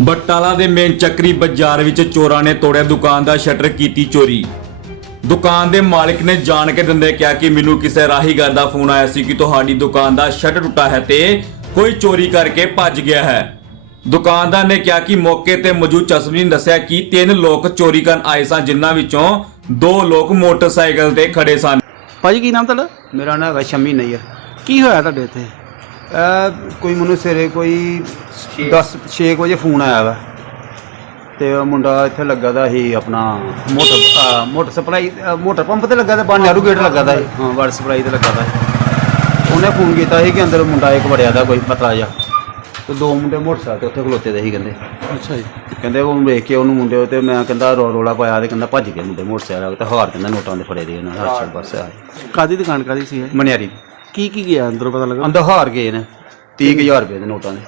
ਬਟਾਲਾ ਦੇ ਮੇਨ ਚੱਕਰੀ ਬਾਜ਼ਾਰ ਵਿੱਚ ਚੋਰਾਂ ਨੇ ਤੋੜਿਆ ਦੁਕਾਨ ਦਾ ਸ਼ਟਰ ਕੀਤੀ ਚੋਰੀ। ਦੁਕਾਨ ਦੇ ਮਾਲਕ ਨੇ ਜਾਣ ਕੇ ਦਿੰਦੇ ਕਿਹਾ ਕਿ ਮੈਨੂੰ ਕਿਸੇ ਰਾਹੀਗਰ ਦਾ ਫੋਨ ਆਇਆ ਸੀ ਕਿ ਤੁਹਾਡੀ ਦੁਕਾਨ ਦਾ ਸ਼ਟਰ ਟੁੱਟਾ ਹੈ ਤੇ ਕੋਈ ਚੋਰੀ ਕਰਕੇ ਭੱਜ ਗਿਆ ਹੈ। ਦੁਕਾਨਦਾਰ ਨੇ ਕਿਹਾ ਕਿ ਮੌਕੇ ਤੇ ਮੌਜੂਦ ਚਸ਼ਮੀ ਨੇ ਦੱਸਿਆ ਕਿ ਤਿੰਨ ਲੋਕ ਚੋਰੀ ਕਰਨ ਆਏ ਸਨ ਜਿਨ੍ਹਾਂ ਵਿੱਚੋਂ ਦੋ ਲੋਕ ਮੋਟਰਸਾਈਕਲ ਤੇ ਖੜੇ ਸਨ। ਭਾਜੀ ਕੀ ਨਾਮ ਤੁਹਾਡਾ? ਮੇਰਾ ਨਾਮ ਹੈਗਾ ਸ਼ਮੀ ਕੀ ਹੋਇਆ ਤੁਹਾਡੇ ਇੱਥੇ? ਇਹ ਕੋਈ ਮੈਨੂੰ ਸਵੇਰੇ ਕੋਈ 10 6 ਵਜੇ ਫੋਨ ਆਇਆ ਵਾ। ਤੇ ਉਹ ਮੁੰਡਾ ਇੱਥੇ ਲੱਗਾ ਦਾ ਸੀ ਆਪਣਾ ਮੋਟਰ ਅਹ ਮੋਟਰ ਸਪਲਾਈ ਅਹ ਮੋਟਰ ਪੰਪ ਤੇ ਲੱਗਾ ਦਾ ਬਾਹਰ ਨਹਿਰੂ ਗੇਟ ਲੱਗਾ ਦਾ ਸੀ। ਹਾਂ ਵਾਟਰ ਸਪਲਾਈ ਤੇ ਲੱਗਾ ਦਾ ਸੀ। ਉਹਨੇ ਫੋਨ ਕੀਤਾ ਸੀ ਕਿ ਅੰਦਰ ਮੁੰਡਾ ਇੱਕ ਵੜਿਆ ਦਾ ਕੋਈ ਪਤਲਾ ਜਿਹਾ। ਤੇ ਦੋ ਮੁੰਡੇ ਮੋਟਰਸਾਈਕਲ ਤੇ ਉੱਥੇ ਖਲੋਤੇ ਦੇ ਸੀ ਕਹਿੰਦੇ। ਅੱਛਾ ਜੀ। ਕਹਿੰਦੇ ਉਹ ਵੇਖ ਕੇ ਉਹਨੂੰ ਮੁੰਡੇ ਤੇ ਮੈਂ ਕਹਿੰਦਾ ਰੋ ਰੋਲਾ ਪਾਇਆ ਤੇ ਕਹਿੰਦਾ ਭੱਜ ਗਏ ਮੁੰਡੇ ਮੋਟਰਸਾਈਕਲ ਤੇ ਹਾਰ ਕਹਿੰਦਾ ਨੋਟਾਂ ਦੇ ਫੜੇ ਦੇ ਉਹਨਾਂ ਹਰ ਛੇ ਪਾਸੇ ਆਏ ਕਾਦੀ ਦੁਕਾਨ ਕਾਦੀ ਸੀ ਇਹ? ਮਨਿਆਰੀ। ਕੀ ਕੀ ਗਿਆ ਅੰਦਰੋਂ ਪਤਾ ਲੱਗਾ? ਅੰਦਰ ਹਾਰ ਗਏ ਨੇ 30000 ਰੁਪਏ ਦੇ ਨੋਟਾਂ ਦੇ।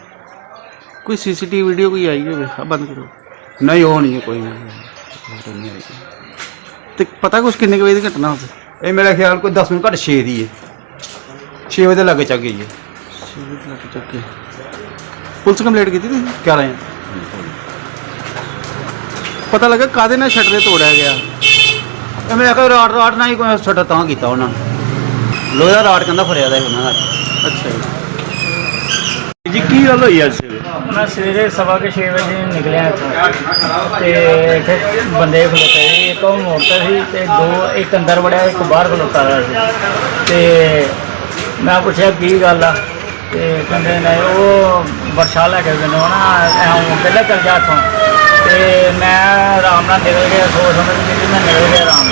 ਕੋਈ ਸੀਸੀਟੀਵੀ ਵੀਡੀਓ ਕੋਈ ਆਈ ਹੋਵੇ? ਆ ਬੰਦ ਕਰੋ। ਨਹੀਂ ਉਹ ਨਹੀਂ ਹੈ, ਕੋਈ ਨਹੀਂ। ਆਈ। ਤੇ ਪਤਾ ਕੁਛ ਕਿੰਨੇ ਕੁ ਵਜੇ ਦੀ ਘਟਨਾ ਹੋਵੇ? ਇਹ ਮੇਰਾ ਖਿਆਲ ਕੋਈ 10 ਮਿੰਟ ਘੱਟ 6 ਦੀ ਹੈ। 6 ਵਜੇ ਦੇ ਲੱਗੇ ਚੱਕ ਗਈ ਹੈ। ਲੱਗ ਚੱਕੇ ਪੁਲਿਸ ਕੰਪਲੇਂਟ ਕੀਤੀ ਤੁਸੀਂ? ਕਿਆ ਰਹੇ ਹੈ। ਪਤਾ ਲੱਗਾ ਕਾਦੇ ਨਾਲ ਸ਼ਟਰ ਤੋੜਿਆ ਗਿਆ? ਇਹ ਮੈਂ ਕਿਹਾ ਰਾਟ ਰਾਟ ਨਾਲ ਹੀ ਕੋਈ ਛੋਟਾ ਤਾਂ ਕੀਤਾ ਉਹਨਾਂ ਨੇ। ਲੋਹੇ ਦਾ ਰਾਟ ਕਹਿੰਦਾ ਫੜਿਆ ਦਾ ਸੀ ਉਹਨਾਂ ਦਾ। ਅੱਛਾ ਜੀ। ਜੀ ਕੀ ਗੱਲ ਹੋਈ ਅੱਜ? ਸਵੇਰੇ ਮੈਂ ਸਵੇਰੇ ਸਵਾ ਕੇ 6 ਵਜੇ ਨਿਕਲਿਆ ਇੱਥੋਂ। ਤੇ ਇੱਥੇ ਬੰਦੇ ਖਲੋਤੇ ਸੀ ਇੱਕ ਉਹ ਮੋਟਰ ਸੀ ਤੇ ਦੋ ਇੱਕ ਅੰਦਰ ਵੜਿਆ ਇੱਕ ਬਾਹਰ ਖਲੋਤਾ ਹੋਇਆ ਸੀ। ਤੇ ਮੈਂ ਪੁੱਛਿਆ ਕੀ ਗੱਲ ਆ? ਤੇ ਕਹਿੰਦੇ ਨੇ ਉਹ ਵਰਸ਼ਾ ਲੈ ਕੇ ਮੈਨੂੰ ਨਾ ਐਂ ਪਹਿਲਾਂ ਚੱਲ ਜਾ ਇੱਥੋਂ। ਤੇ ਮੈਂ ਆਰਾਮ ਨਾਲ ਨਿਕਲ ਗਿਆ ਸੋਚ ਸਮਝ ਕੇ ਕਿ ਮੈਂ ਨਿਕਲ ਗਿਆ ਆਰਾਮ ਨਾਲ।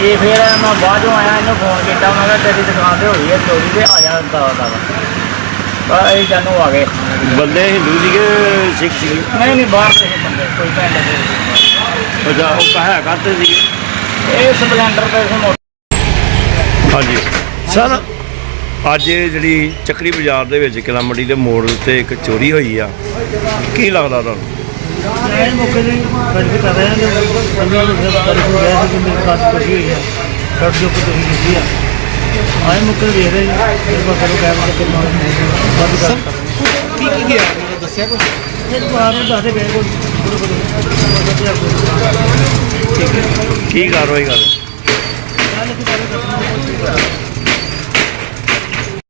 ਇਹ ਫਿਰ ਮੈਂ ਬਾਅਦ ਆਇਆ ਇਹਨੂੰ ਫੋਨ ਕੀਤਾ ਮੈਂ ਕਿਹਾ ਤੇਰੀ ਦੁਕਾਨ ਤੇ ਹੋਈ ਹੈ ਚੋਰੀ ਤੇ ਆ ਜਾ ਦਾ ਦਾ ਬਸ ਇਹ ਜਾਨੂੰ ਆ ਗਏ। ਬੰਦੇ ਹਿੰਦੂ ਸੀਗੇ ਸਿੱਖ ਸੀਗੇ? ਨਹੀਂ ਨਹੀਂ ਬਾਹਰ ਦੇ ਸੀ ਬੰਦੇ ਕੋਈ ਪਿੰਡ ਦੇ ਅੱਛਾ ਉਹ ਕਹਾ ਕਰਦੇ ਸੀਗੇ? ਇਹ ਸਪਲੈਂਡਰ ਤੇ ਸੀ ਮੋਟਰ ਹਾਂਜੀ। ਸਰ ਅੱਜ ਜਿਹੜੀ ਚੱਕਰੀ ਬਾਜ਼ਾਰ ਦੇ ਵਿੱਚ ਕਿਲਾ ਮੰਡੀ ਦੇ ਮੋੜ ਉੱਤੇ ਇੱਕ ਚੋਰੀ ਹੋਈ ਆ। ਕੀ ਲੱਗਦਾ ਤੁਹਾਨੂੰ? ਮੌਕੇ ਤੇ ਗੱਡੀ ਕਰ ਰਹੇ ਨੇ ਉਹਨਾਂ ਨੂੰ ਫਿਰ ਬੜੀ ਹੋ ਗਿਆ ਸੀ ਕਿ ਮੇਰੇ ਪਾਸ ਕੁਝ ਹੋਈ ਹੈ ਡਰ ਜੋ ਕੁਝ ਹੋਈ ਕੀਤੀ ਆ ਆਏ ਮੌਕੇ ਤੇ ਦੇਖ ਰਹੇ ਨੇ ਇਹ ਬਸ ਕਰੋ ਕੈਮਰਾ ਤੇ ਮਾਰ ਬੰਦ ਕਰ ਕੀ ਕੀ ਗਿਆ ਮੈਨੂੰ ਦੱਸਿਆ ਕੁਛ? ਇਹ ਬਾਹਰ ਨੂੰ ਦੱਸਦੇ ਗਏ ਕੋਈ ਬੜੇ ਬੜੇ ਕੀ ਕਾਰਵਾਈ ਕਰ ਠੀਕ ਹੈ